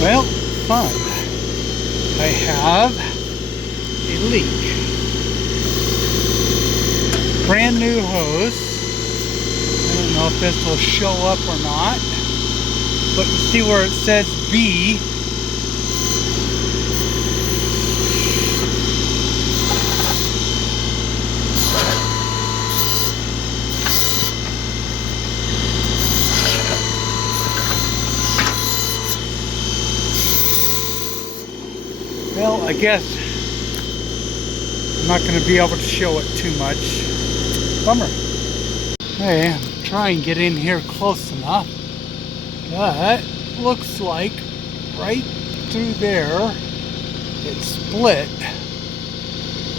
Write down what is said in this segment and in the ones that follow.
Well, fun. I have a leak. Brand new hose. I don't know if this will show up or not, but you see where it says B. Well, I guess I'm not going to be able to show it too much. Bummer. Hey, I'm trying to get in here close enough, but looks like right through there it split.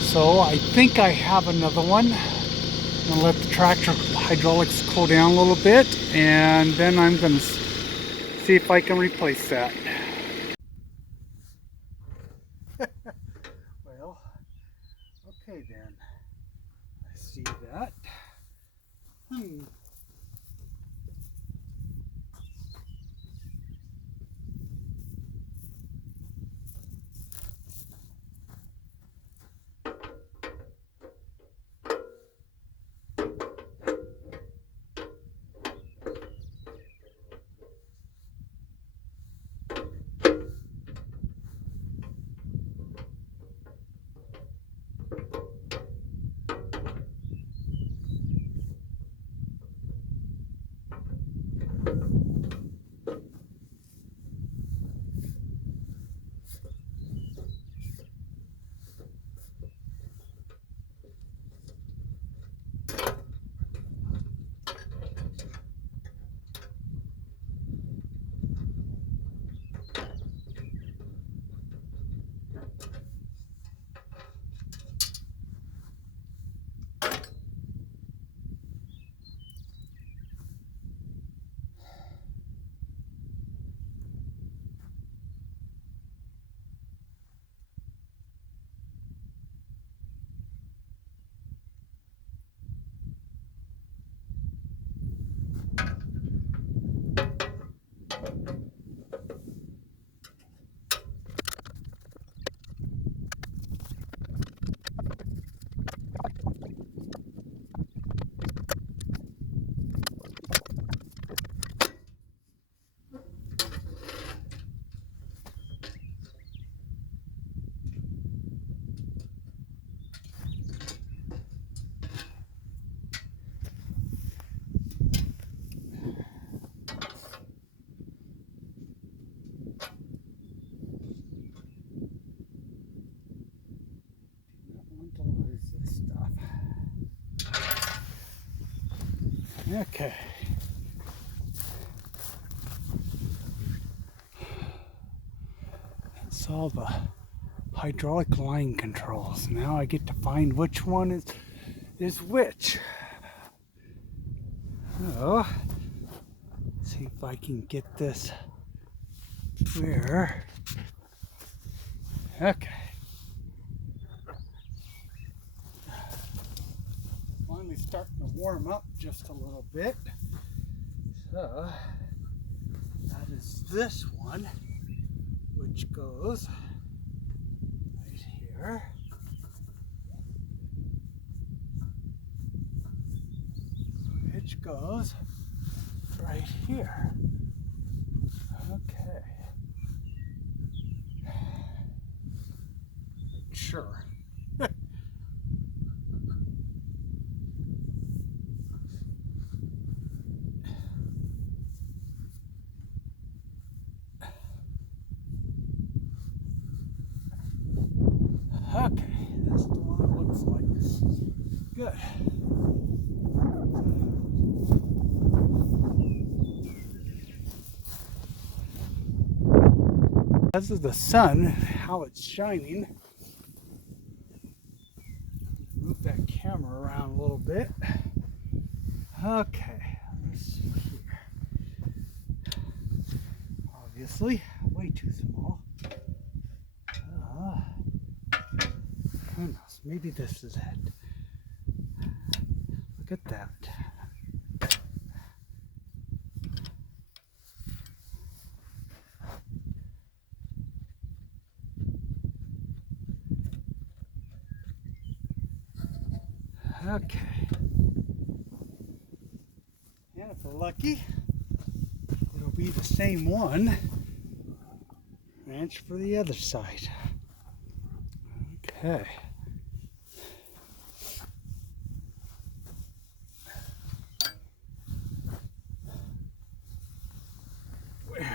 So I think I have another one. I'm going to let the tractor hydraulics cool down a little bit, and then I'm going to see if I can replace that. Well, okay then. I see that. Okay. That's all the hydraulic line controls. Now I get to find which one is which. So, see if I can get this where. Okay. Finally starting to warm up just a little bit. So, that is this one, which goes right here. Which goes right here. Okay. Sure. Okay, that's the one it looks like. Good. Because of the sun, how it's shining. Move that camera around a little bit. Okay, let's see here. Obviously, way too small. Who knows? Maybe this is it. Look at that. Okay. And if we're lucky, it'll be the same one. Ranch for the other side. Okay. Where's it?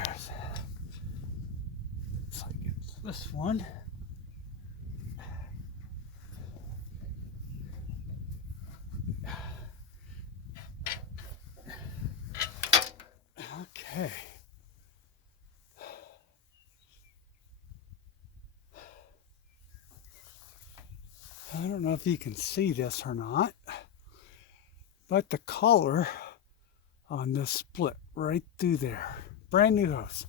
Looks like it's this one. Okay. I don't know if you can see this or not, but the collar on this split right through there. Brand new house.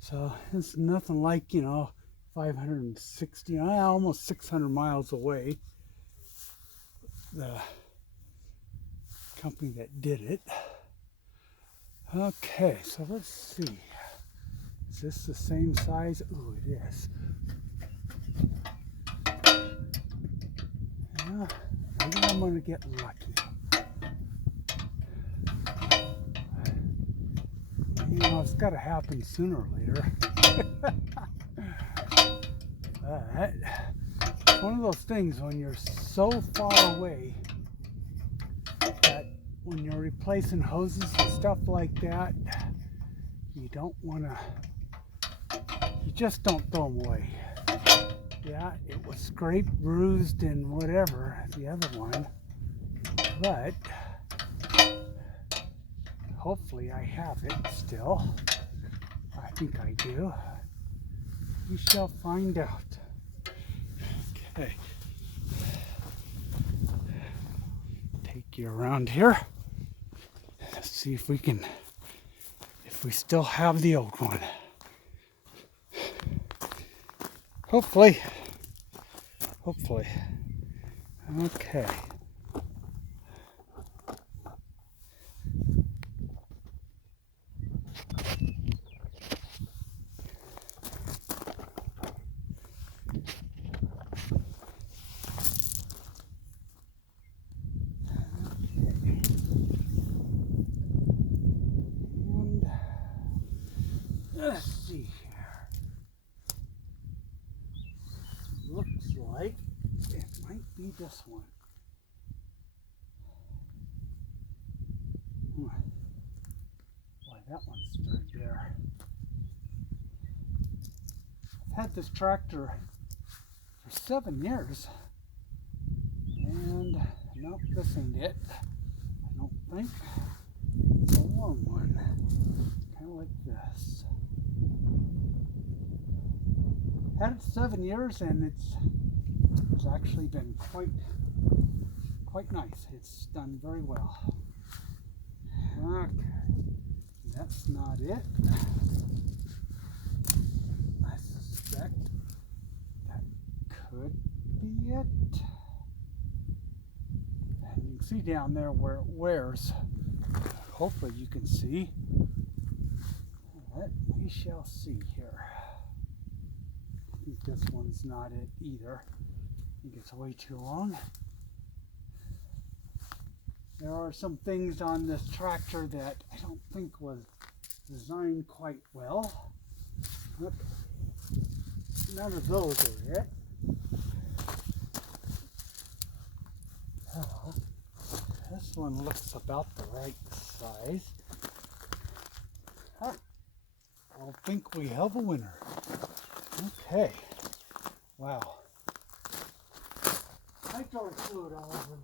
So it's nothing like, 560, almost 600 miles away. The company that did it. Okay, so let's see. Is this the same size? Oh, it is. Yeah, maybe I'm gonna get lucky. It's got to happen sooner or later. But it's one of those things when you're so far away that when you're replacing hoses and stuff like that, you don't want to, you just don't throw them away. Yeah, it was scraped, bruised, and whatever, the other one, but hopefully I have it still. I think I do. We shall find out. Okay. Take you around here. Let's see if we can, if we still have the old one. Hopefully. Hopefully. Okay. Let's see here. Looks like it might be this one. Boy, that one's stirred there. I've had this tractor for 7 years, and nope, this ain't it. I don't think. It's a long one, kind of like this. Had it 7 years, and it's actually been quite nice. It's done very well. Okay, that's not it. I suspect that could be it. And you can see down there where it wears. Hopefully you can see. But we shall see here. I think this one's not it either. I think it's way too long. There are some things on this tractor that I don't think was designed quite well. But none of those are it. Oh, this one looks about the right size. Huh. I think we have a winner. Okay. Wow. Hydraulic fluid all over me.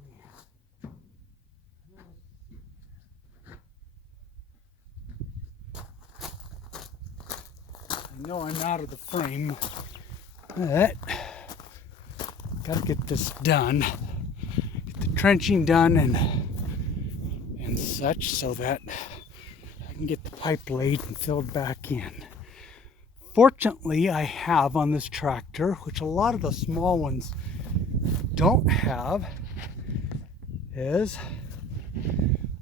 I know I'm out of the frame, but gotta get this done. Get the trenching done and such so that I can get the pipe laid and filled back in. Fortunately, I have on this tractor, which a lot of the small ones don't have, is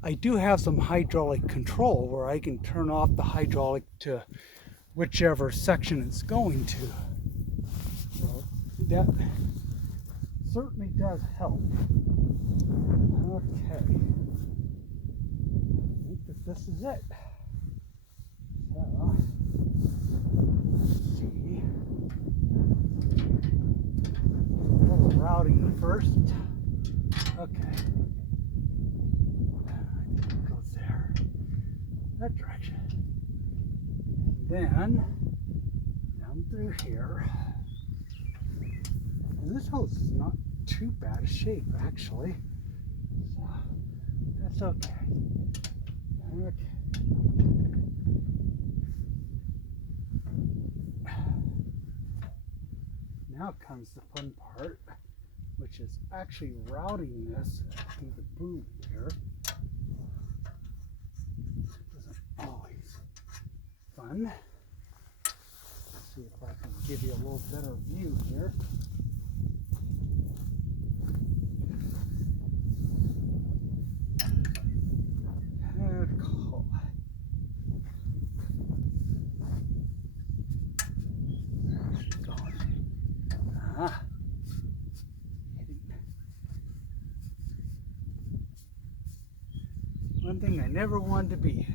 I do have some hydraulic control where I can turn off the hydraulic to whichever section it's going to. So that certainly does help. Okay. I think that this is it. So, let's see. A little routing first. Okay. I think it goes there. That direction. And then, down through here. And this hose is not too bad a shape, actually. So, that's okay. Okay. Now comes the fun part, which is actually routing this through the boom here. Isn't always fun. Let's see if I can give you a little better view here. Cool. One thing I never wanted to be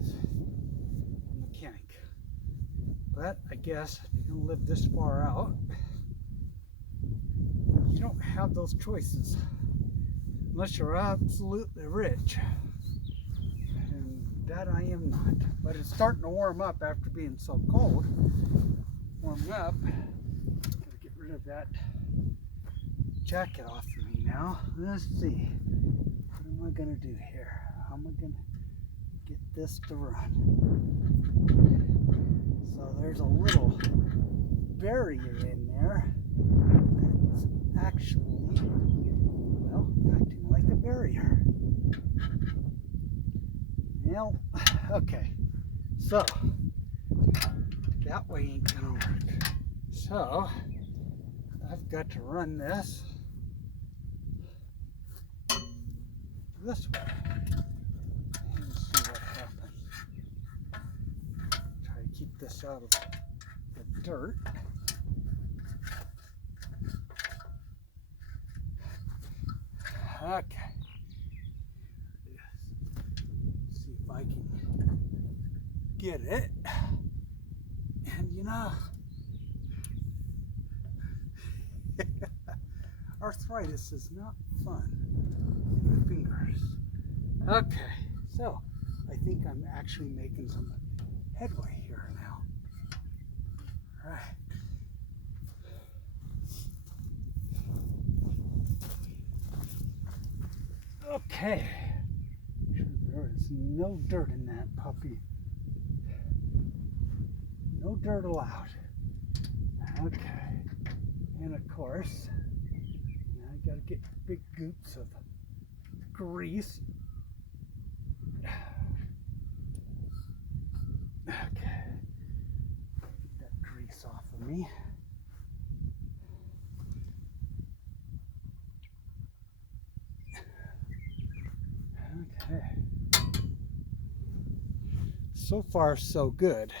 is a mechanic. But I guess if you're going to live this far out, you don't have those choices. Unless you're absolutely rich. And that I am not. But it's starting to warm up after being so cold. Warming up. Gotta get rid of that jacket off of me now. Let's see. What am I gonna do here? How am I gonna get this to run? So there's a little barrier in there that's actually, well, acting like a barrier. Well, okay. So that way ain't gonna work. So I've got to run this way and see what happens. Try to keep this out of the dirt. Okay. Let's see if I can get it. And you know, arthritis is not fun in the fingers. Okay, so I think I'm actually making some headway here now. All right. Okay. There is no dirt in that puppy. No dirt allowed. Okay. And of course, I gotta get big goops of grease. Okay. Get that grease off of me. Okay. So far, so good.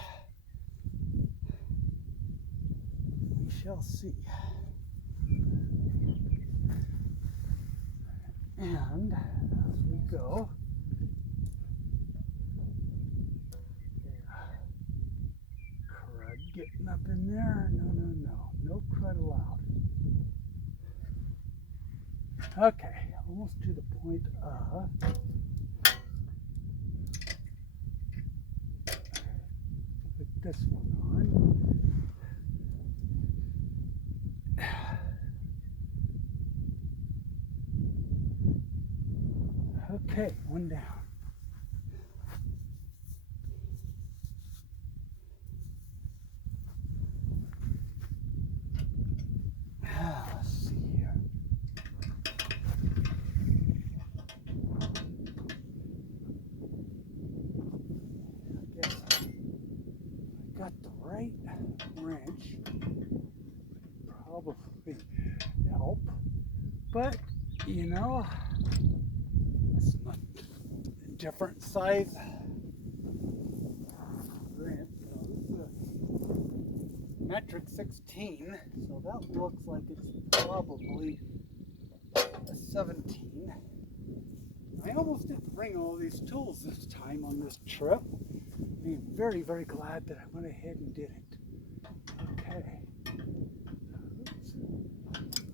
We shall see. And as we go, crud getting up in there. No crud allowed. Okay, almost to the point of put this one on. Okay, one down. Let's see here. I guess I got the right wrench. Probably help, but you know, it's not a different size wrench. So this is a metric 16, so that looks like it's probably a 17. I almost didn't bring all these tools this time on this trip. I'm very, very glad that I went ahead and did it. Okay. Oops.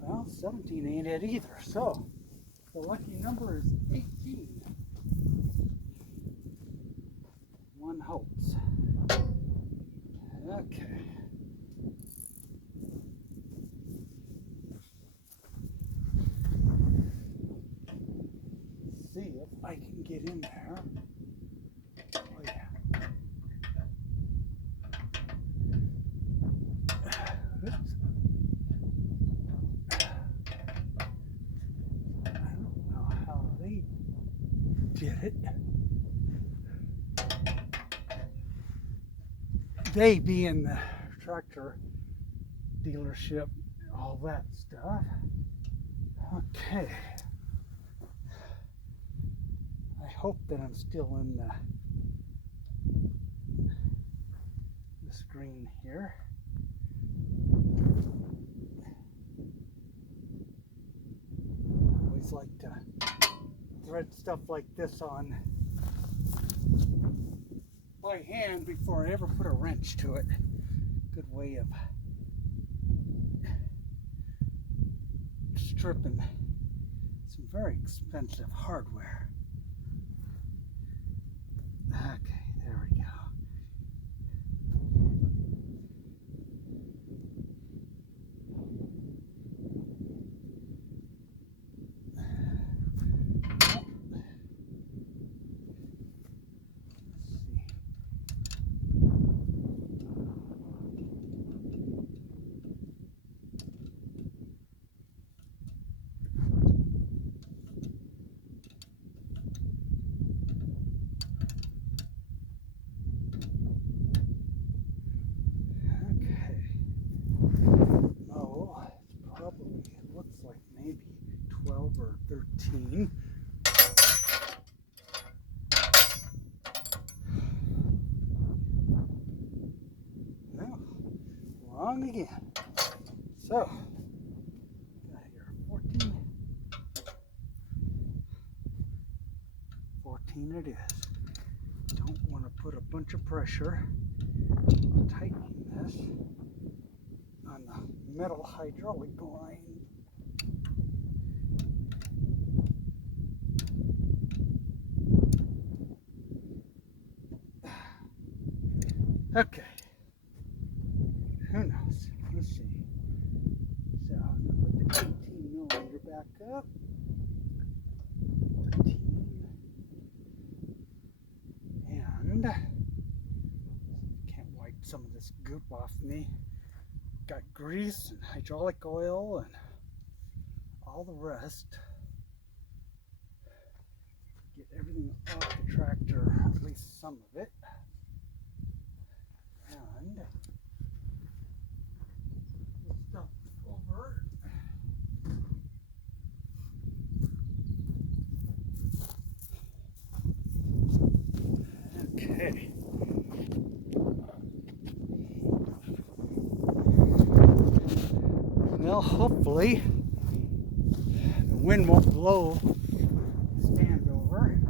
Well, 17 ain't it either, so the lucky number is 18. One hopes. Okay. See if I can get in there. Oh yeah. Oops. I don't know how they did it. They being the tractor dealership, all that stuff. Okay. I hope that I'm still in the screen here. I always like to thread stuff like this on by hand before I ever put a wrench to it. Good way of stripping some very expensive hardware. Okay, there we go. Like maybe 12 or 13. No, wrong again. So, got here 14. 14 it is. Don't want to put a bunch of pressure on tightening this on the metal hydraulic line. Okay. Who knows? Let's see. So I'm going to put the 18 millimeter back up. 14. And can't wipe some of this goop off me. Got grease and hydraulic oil and all the rest. Get everything off the tractor, at least some of it. And stuff over. Okay. Well, hopefully the wind won't blow the stand over.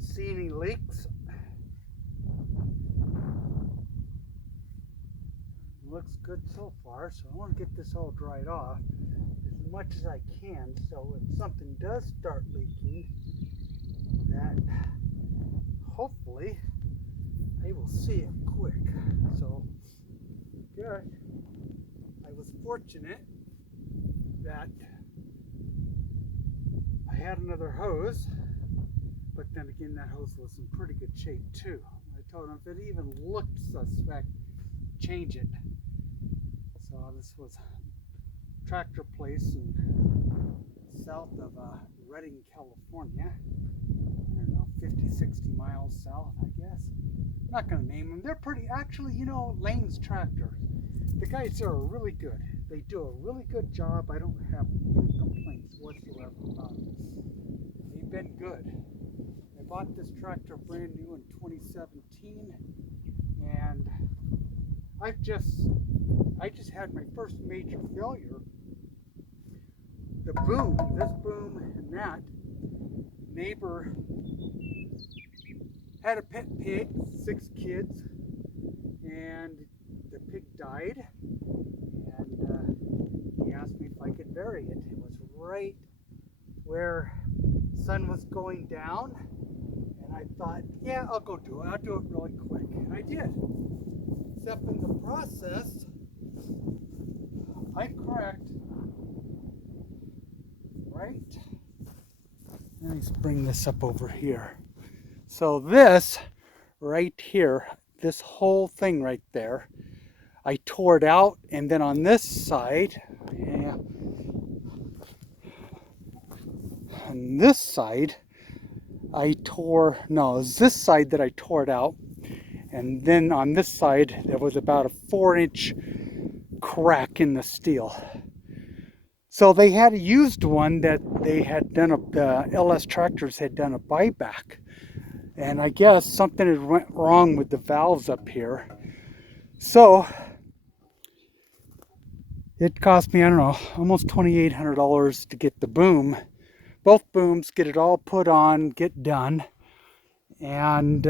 see any leaks. Looks good so far, so I want to get this all dried off as much as I can, so if something does start leaking, that hopefully I will see it quick. So good. I was fortunate that I had another hose, but then again that hose was in pretty good shape too. I told him if it even looked suspect, change it. So this was a tractor place in south of Redding, California. I don't know, 50, 60 miles south, I guess. I'm not going to name them. They're pretty, actually, you know, Lane's Tractor. The guys there are really good. They do a really good job. I don't have any complaints whatsoever about it. They've been good. I bought this tractor brand new in 2017, and I just had my first major failure. The boom, this boom and that, neighbor had a pet pig, 6 kids, and the pig died, and he asked me if I could bury it. It was right where the sun was going down, and I thought, yeah, I'll go do it. I'll do it really quick, and I did. Except in the process, I cracked right. Let me bring this up over here. So this right here, this whole thing right there, I tore it out, and then on this side, yeah, on this side, I tore, no, it was this side that I tore it out, and then on this side, there was about a 4-inch crack in the steel. So they had a used one that they had done, the LS Tractors had done a buyback. And I guess something had went wrong with the valves up here. So it cost me, I don't know, almost $2,800 to get the boom. Both booms, get it all put on, get done. And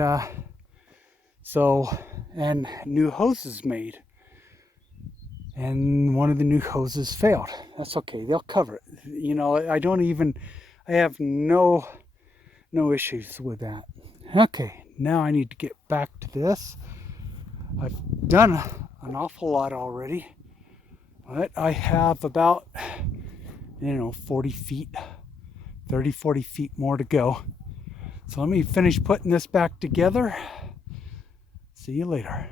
and new hoses made. And one of the new hoses failed. That's okay, they'll cover it. You know, I have no issues with that. Okay, now I need to get back to this. I've done an awful lot already, but I have about, 40 feet, 30, 40 feet more to go. So let me finish putting this back together. See you later.